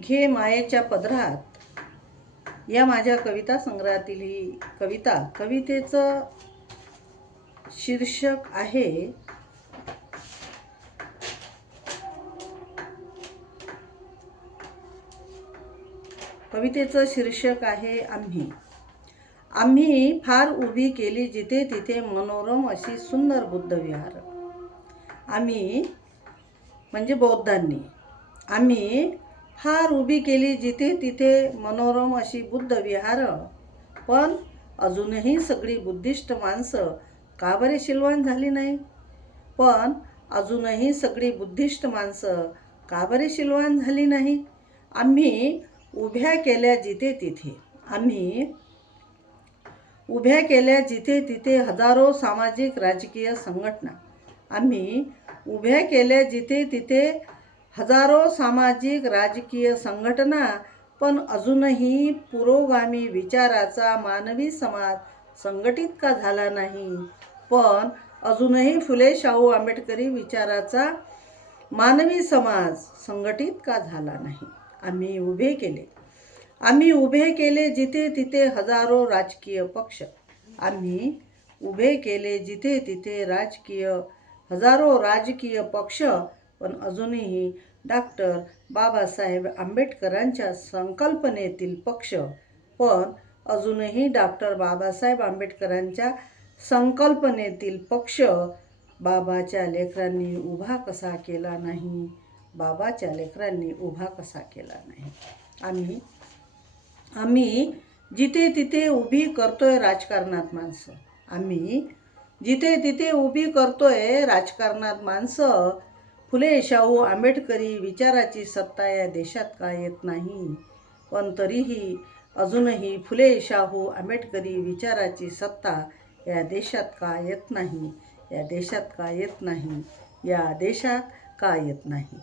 घे मायेच्या पदरात. या माझ्या कविता संग्रहातील ही कविता कवितेचं शीर्षक आहे कवितेचं शीर्षक आहे आम्ही. आम्ही फार उभी केली जिथे तिथे मनोरम अशी सुंदर बुद्धविहार आम्ही म्हणजे बौद्धांनी. आम्ही फार उभी केली जिथे तिथे मनोरम अशी बुद्ध विहार. पण अजूनही सगळी बुद्धिस्ट माणसं का बरे शिलवान झाली नाही? पण अजूनही सगळी बुद्धिस्ट माणसं का बरे शिलवान झाली नाही? आम्ही उभ्या केल्या जिथे तिथे. आम्ही उभ्या केल्या जिथे तिथे हजारो सामाजिक राजकीय संघटना. आम्ही उभ्या केल्या जिथे तिथे हजारो सामाजिक राजकीय संघटना पण अजूनही पुरोगामी विचाराचा मानवी समाज संघटित का झाला नाही? पण अजूनही फुले शाहू आंबेडकरी विचाराचा मानवी समाज संघटित का झाला नाही? आम्ही उभे केले. आम्ही उभे केले जिथे तिथे हजारो राजकीय पक्ष. आम्ही उभे केले जिथे तिथे राजकीय हजारो राजकीय पक्ष पण अजूनही डॉक्टर बाबासाहेब आंबेडकरांच्या संकल्पनेतील पक्ष. पण अजूनही डॉक्टर बाबासाहेब आंबेडकरांच्या संकल्पनेतील पक्ष बाबाच्या लेकरांनी उभा कसा केला नाही? बाबाच्या लेकरांनी उभा कसा केला नाही? आम्ही आम्ही जिथे तिथे उभी करतोय राजकारणात माणसं. आम्ही जिथे तिथे उभी करतोय राजकारणात माणसं फुले शाहू आंबेडकरी विचाराची सत्ता या देशात का येत नाही? पण तरीही अजूनही फुले शाहू आंबेडकरी विचाराची सत्ता या देशात का येत नाही? या देशात का येत नाही? या देशात का येत नाही?